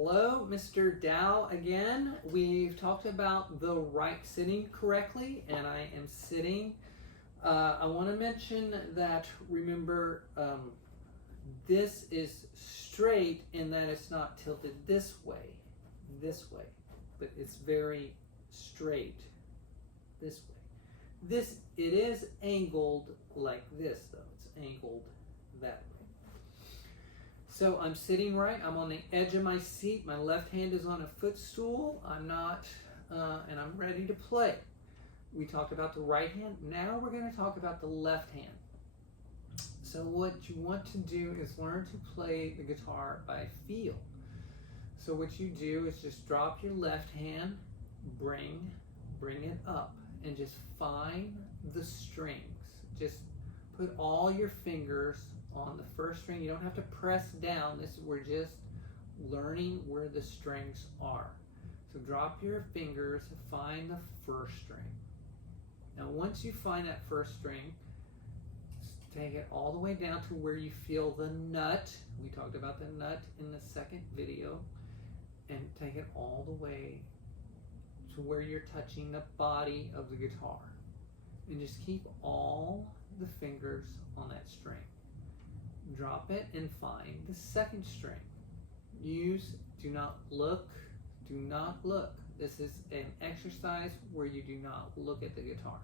Hello, Mr. Dow again. We've talked about the right sitting correctly, and I am sitting. I want to mention that, remember, this is straight in that it's not tilted this way, but it's very straight this way. It is angled like this, though. It's angled that way. So I'm sitting right, I'm on the edge of my seat, my left hand is on a footstool, and I'm ready to play. We talked about the right hand, now we're going to talk about the left hand. So what you want to do is learn to play the guitar by feel. So what you do is just drop your left hand, bring it up, and just find the strings. Just put all your fingers on the first string. You don't have to press down. We're just learning where the strings are. So drop your fingers, find the first string. Now once you find that first string, take it all the way down to where you feel the nut. We talked about the nut in the second video. And take it all the way to where you're touching the body of the guitar. And just keep all the fingers on that string. Drop it and find the second string. Do not look. This is an exercise where you do not look at the guitar.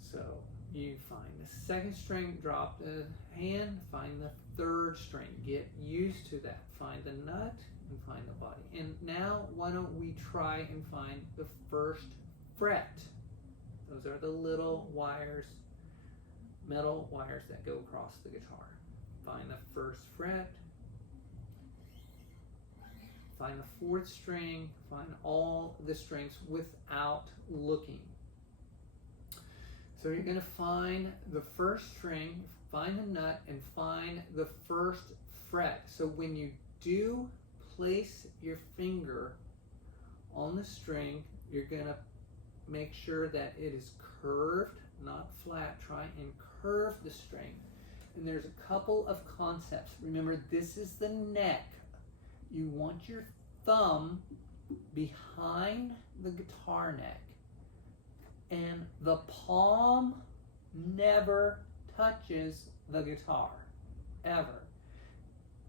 So you find the second string, drop the hand, find the third string. Get used to that. Find the nut and find the body. And now why don't we try and find the first fret. Those are the little wires, metal wires that go across the guitar. Find the first fret, find the fourth string, find all the strings without looking. So you're going to find the first string, find the nut, and find the first fret. So when you do place your finger on the string, you're going to make sure that it is curved, not flat. Try and curve the string. And there's a couple of concepts. Remember, this is the neck. You want your thumb behind the guitar neck. And the palm never touches the guitar, ever.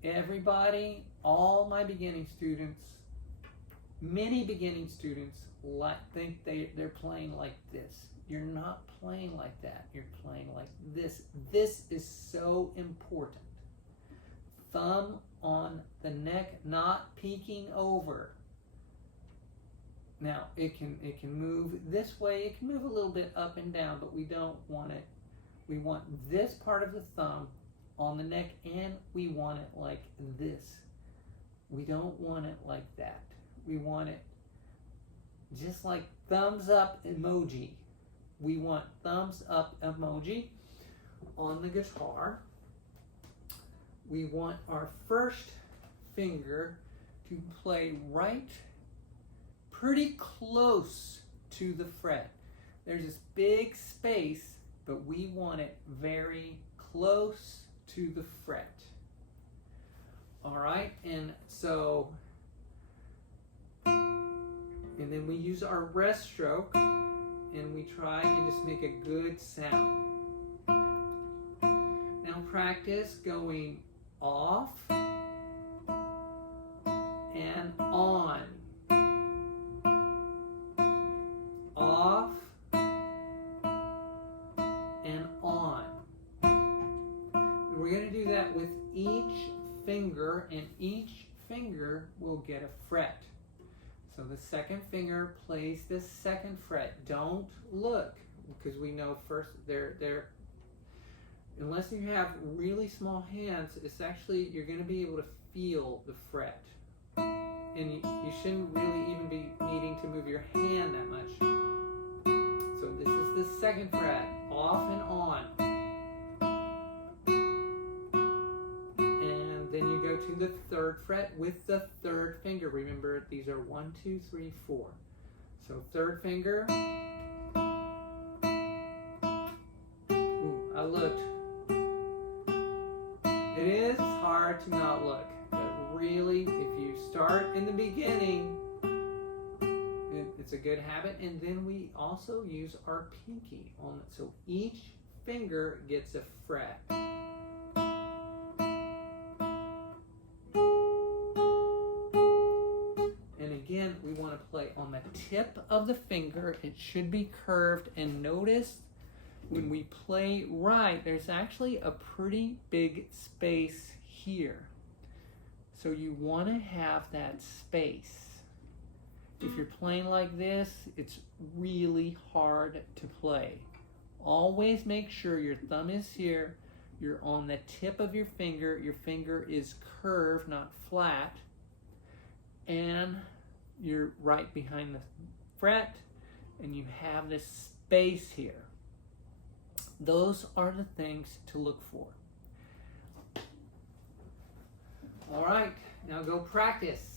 Everybody, all my beginning students, many beginning students think they're playing like this. You're not playing like that. You're playing like this. This is so important. Thumb on the neck, not peeking over. Now it can move this way. It can move a little bit up and down, but we don't want it. We want this part of the thumb on the neck, and we want it like this. We don't want it like that. We want it just like thumbs up emoji. We want thumbs up emoji on the guitar. We want our first finger to play right pretty close to the fret. There's this big space, but we want it very close to the fret. All right, and then we use our rest stroke, and we try and just make a good sound. Now practice going off and on. Off and on. We're going to do that with each finger, and each finger will get a fret. So the second finger plays the second fret. Don't look, because we know first they're unless you have really small hands, it's actually, you're going to be able to feel the fret. And you shouldn't really even be needing to move your hand that much. So this is the second fret, off and on. And then you go to the third fret with the third finger. Remember, these are 1, 2, 3, 4. So third finger. Ooh, I looked. It is hard to not look, but really, if you start in the beginning, it's a good habit. And then we also use our pinky on it, so each finger gets a fret. And again, we want to play on the tip of the finger. It should be curved, and notice when we play right, there's actually a pretty big space here. So you want to have that space. If you're playing like this, it's really hard to play. Always make sure your thumb is here, you're on the tip of your finger is curved, not flat, and you're right behind the fret, and you have this space here. Those are the things to look for. All right, now go practice.